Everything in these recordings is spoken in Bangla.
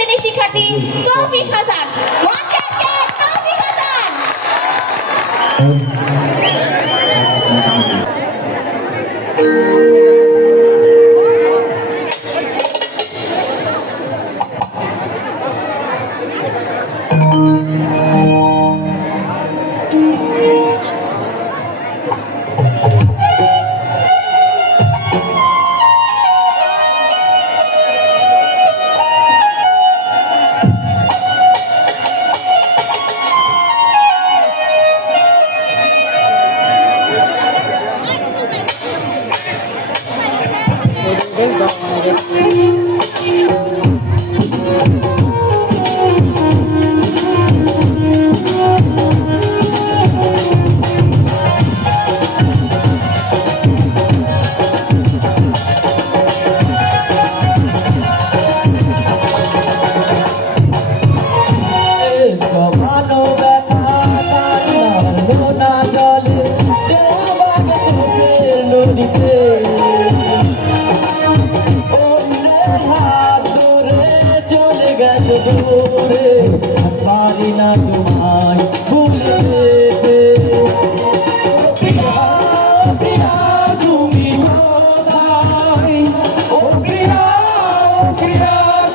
শ্রেণি শিক্ষার্থী তৌফিক হাসান There you.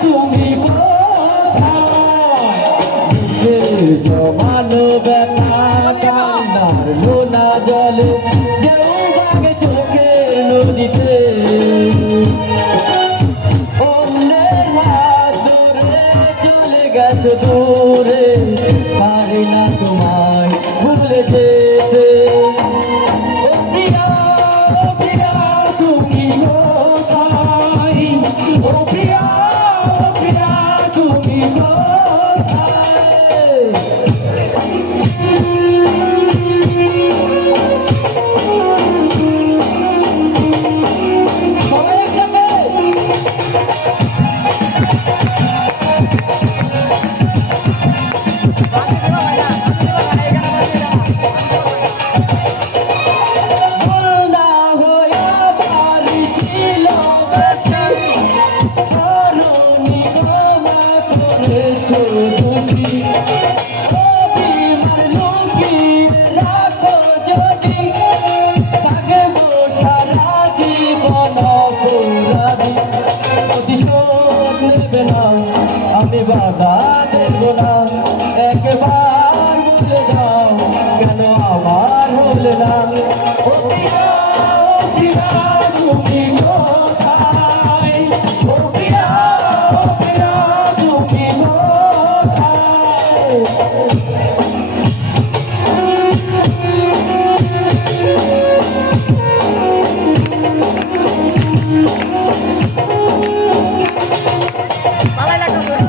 তুমি জমানো বেলা কান্নার লোনা জলে দেউ বাগে চোখে নদীতে। অন্যের হাত ধরে চলে গেছো দূরে, পারি না তোমায় ভুলে যেতে। তুমি ও হয়েছ খুশি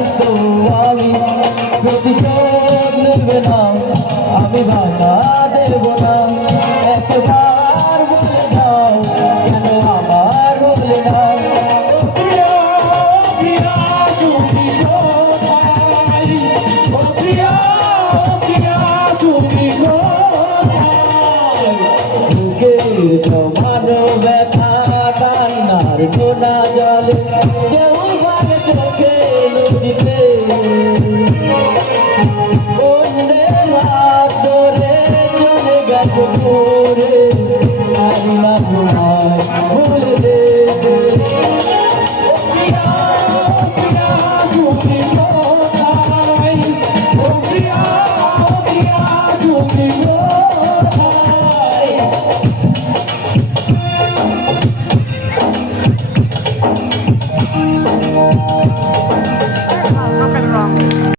কিন্তু আমি প্রতিশোধ নেবে না। আমি বাধা দেব না। একবার বলে দাও কেন আমার তোমার ব্যথা কান্নার ঢোনা জলে কেউ ভাগে চোখে। Thank you.